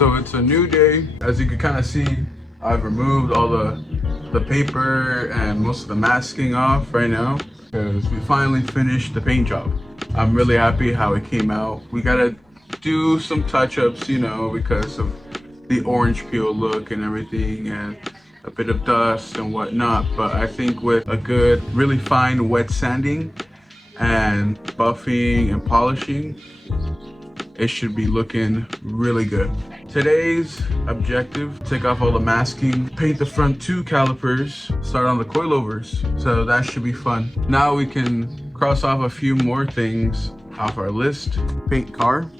So it's a new day. As you can kind of see, I've removed all the paper and most of the masking off right now because we finally finished the paint job. I'm really happy how it came out. We gotta do some touch-ups, you know, because of the orange peel look and everything, and a bit of dust and whatnot. But I think with a good, really fine wet sanding and buffing and polishing, it should be looking really good. Today's objective: take off all the masking, paint the front two calipers, start on the coilovers. So that should be fun. Now we can cross off a few more things off our list. Paint car.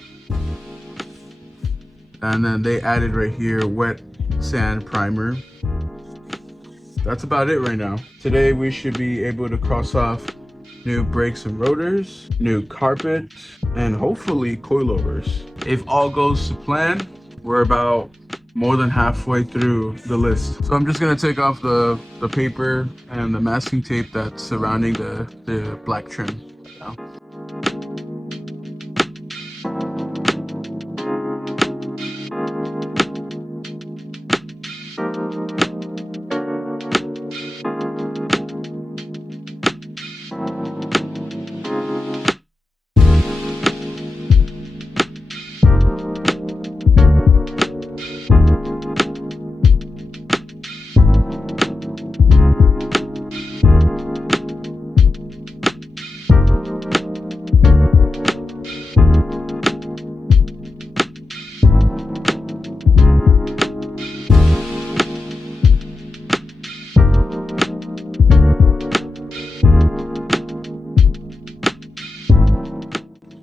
And then they added right here wet sand primer. That's about it right now. Today we should be able to cross off new brakes and rotors, new carpet, and hopefully coilovers. If all goes to plan, we're about more than halfway through the list. So I'm just gonna take off the paper and the masking tape that's surrounding the black trim now.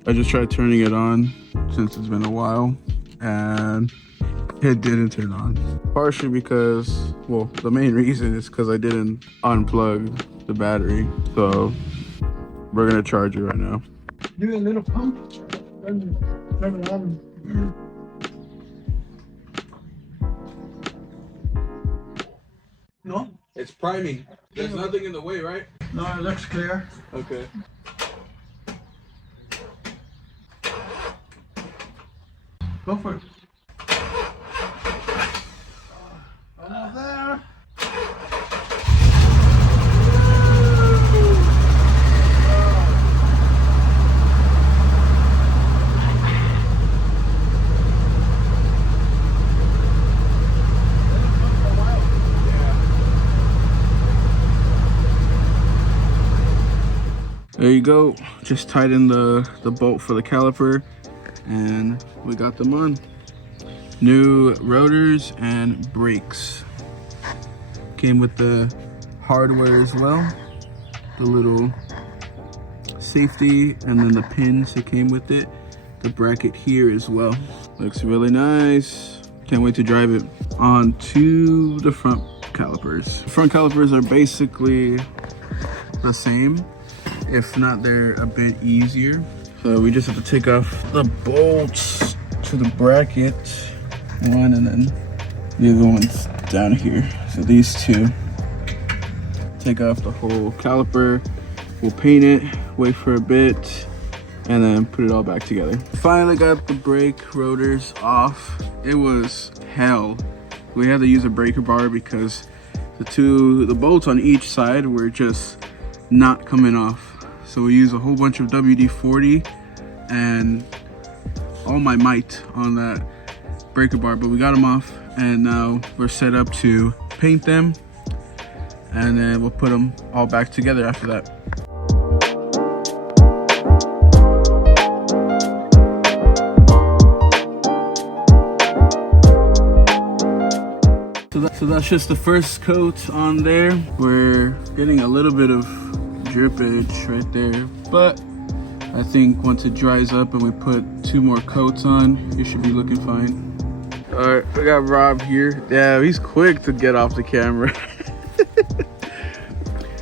I just tried turning it on since it's been a while and it didn't turn on. Partially because, well, the main reason is because I didn't unplug the battery. So we're gonna charge it right now. Do a little pump. Turn it on. No? It's priming. There's nothing in the way, right? No, it looks clear. Okay. Go for it. Almost there. There you go. Just tighten the bolt for the caliper and we got them on. New rotors and brakes. Came with the hardware as well. The little safety and then the pins that came with it. The bracket here as well. Looks really nice. Can't wait to drive it onto the front calipers. Front calipers are basically the same. If not, they're a bit easier. So we just have to take off the bolts to the bracket, one, and then the other one's down here. So these two. Take off the whole caliper, we'll paint it, wait for a bit, and then put it all back together. Finally got the brake rotors off. It was hell. We had to use a breaker bar because the bolts on each side were just not coming off. So we use a whole bunch of WD-40 and all my might on that breaker bar, but we got them off and now we're set up to paint them and then we'll put them all back together after that. So that's just the first coat on there. We're getting a little bit of drippage right there, but I think once it dries up and we put 2 more coats on, it should be looking fine. All right, we got Rob here. Yeah, he's quick to get off the camera.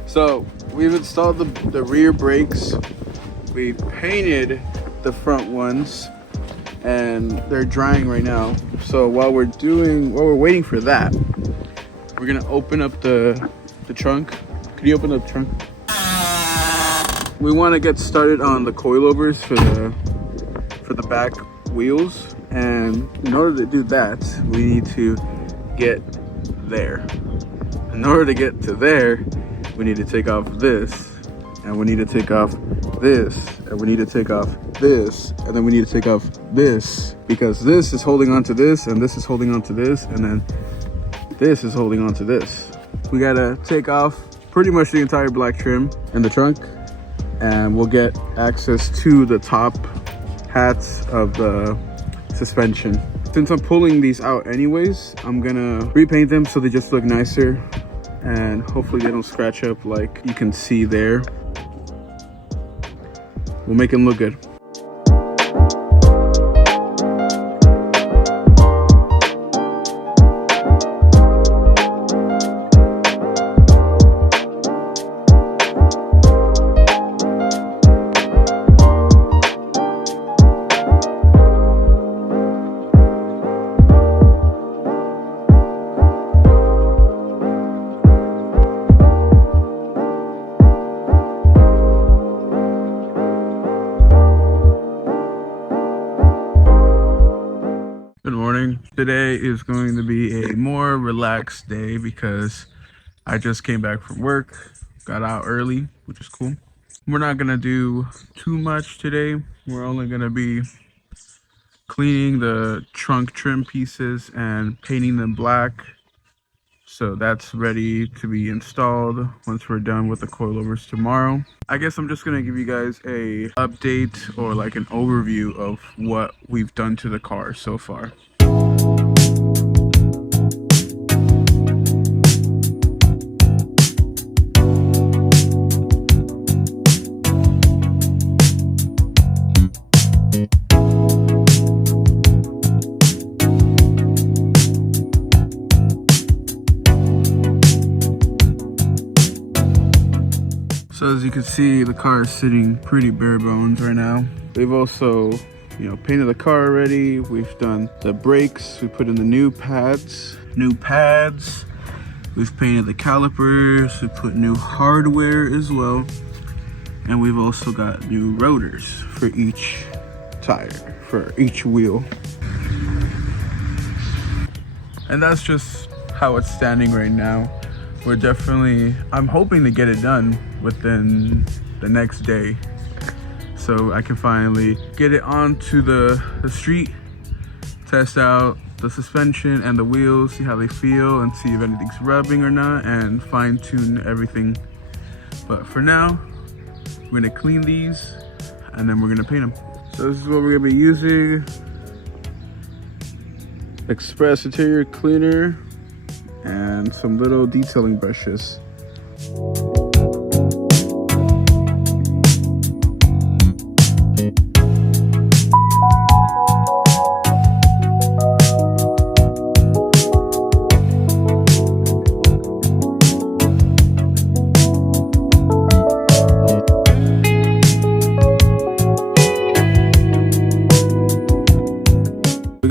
So we've installed the rear brakes. We painted the front ones and they're drying right now. So while we're waiting for that, we're gonna open up the trunk. Could you open up the trunk? We want to get started on the coilovers for the back wheels, And in order to do that, we need to get there. In order to get to there, we need to take off this, and we need to take off this, and we need to take off this, and then we need to take off this, because this is holding on to this, and this is holding on to this, and then this is holding on to this. We gotta take off pretty much the entire black trim in the trunk, and we'll get access to the top hats of the suspension. Since I'm pulling these out anyways, I'm gonna repaint them so they just look nicer, and hopefully they don't scratch up like you can see there. We'll make them look good. Good morning. Today is going to be a more relaxed day because I just came back from work, got out early, which is cool. We're not gonna do too much today. We're only gonna be cleaning the trunk trim pieces and painting them black. So that's ready to be installed once we're done with the coilovers tomorrow. I guess I'm just gonna give you guys a update or like an overview of what we've done to the car so far. So as you can see, the car is sitting pretty bare bones right now. We've also, painted the car already. We've done the brakes. We put in the new pads. We've painted the calipers. We put new hardware as well. And we've also got new rotors for each tire, for each wheel. And that's just how it's standing right now. I'm hoping to get it done within the next day, so I can finally get it onto the street, test out the suspension and the wheels, see how they feel and see if anything's rubbing or not, and fine tune everything. But for now, we're gonna clean these and then we're gonna paint them. So this is what we're gonna be using: Express Interior Cleaner and some little detailing brushes.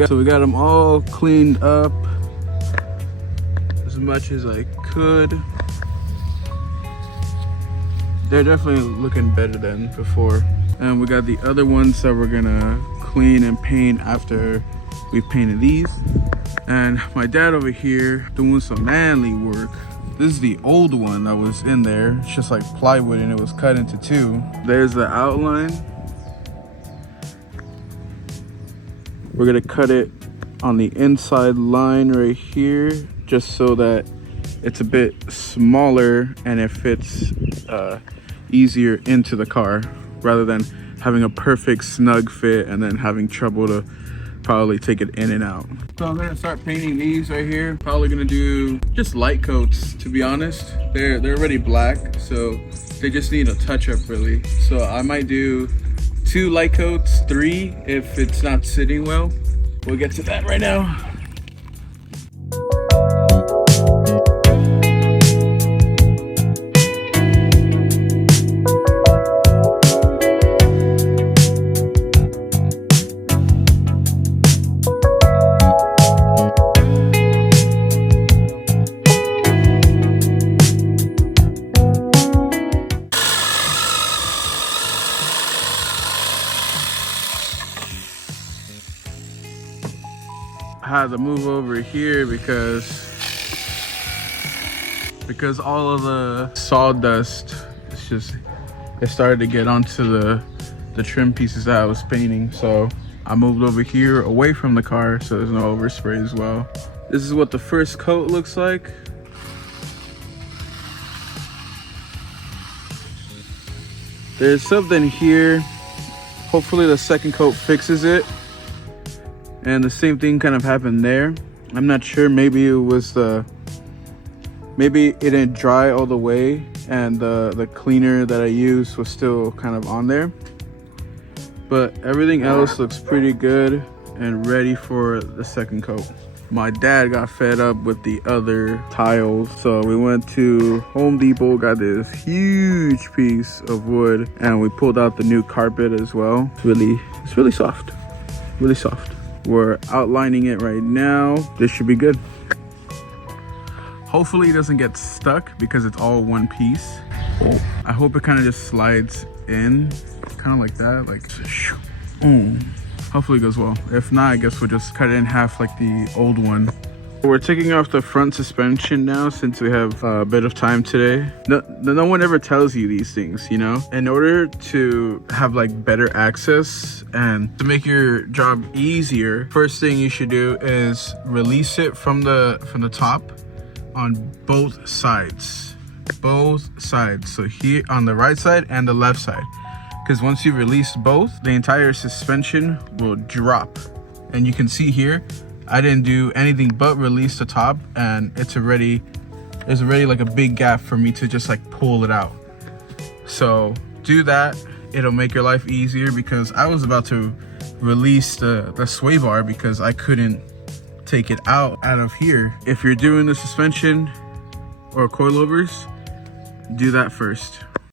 So we got them all cleaned up as much as I could. They're definitely looking better than before. And we got the other ones that we're gonna clean and paint after we painted these. And my dad over here doing some manly work. This is the old one that was in there. It's just like plywood and it was cut into two. There's the outline. We're gonna cut it on the inside line right here, just so that it's a bit smaller and it fits easier into the car, rather than having a perfect snug fit and then having trouble to probably take it in and out. So I'm gonna start painting these right here. Probably gonna do just light coats, to be honest. They're already black, so they just need a touch up really. So I might do 2 light coats, 3 if it's not sitting well. We'll get to that right now. had to move over here because all of the sawdust, it started to get onto the trim pieces that I was painting. So I moved over here away from the car so there's no overspray as well. This is what the first coat looks like. There's something here. Hopefully the second coat fixes it. And the same thing kind of happened there. I'm not sure, maybe maybe it didn't dry all the way and the cleaner that I used was still kind of on there. But everything else looks pretty good and ready for the second coat. My dad got fed up with the other tiles, so we went to Home Depot, got this huge piece of wood, and we pulled out the new carpet as well. It's really soft, really soft. We're outlining it right now. This should be good. Hopefully it doesn't get stuck because it's all one piece. I hope it kind of just slides in, kind of like that, like hopefully it goes well. If not, I guess we'll just cut it in half like the old one. We're taking off the front suspension now since we have a bit of time today. No one ever tells you these things, you know? In order to have like better access and to make your job easier, first thing you should do is release it from the top on both sides. Both sides. So here on the right side and the left side. Because once you release both, the entire suspension will drop. And you can see here, I didn't do anything but release the top, and there's already like a big gap for me to just like pull it out. So do that, it'll make your life easier, because I was about to release the sway bar because I couldn't take it out of here. If you're doing the suspension or coilovers, do that first.